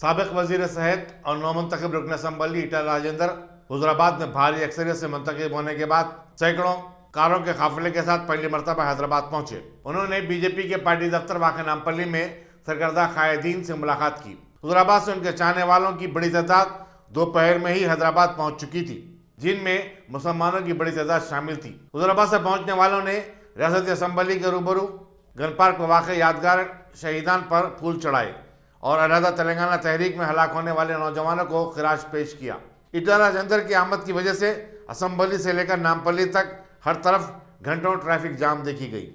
साबिक वजीर सेहत और नौमुंतखब रुकन असम्बली एटेला राजेंदर हुजूराबाद में भारी अक्सरियत से मुंतखब होने के बाद सैकड़ों कारों के काफिले के साथ पहली मरतबा हैदराबाद पहुंचे। उन्होंने बीजेपी के पार्टी दफ्तर वाक़ नामपल्ली में सरकर्दा कायदीन से मुलाकात की। हुजूराबाद से उनके चाहने वालों की बड़ी तादाद दोपहर में ही हैदराबाद पहुंच चुकी थी, जिनमें मुसलमानों की बड़ी तादाद शामिल थी। हुजूराबाद से पहुंचने वालों ने रियासती असम्बली के रूबरू गन पार्क में वाक़ यादगार शहीदान पर फूल चढ़ाए और अलहदा तेलंगाना तहरीक में हलाक होने वाले नौजवानों को खिराज पेश किया। एटेला राजेंदर की आमद की वजह से असम्बली से लेकर नामपल्ली तक हर तरफ घंटों ट्रैफिक जाम देखी गई।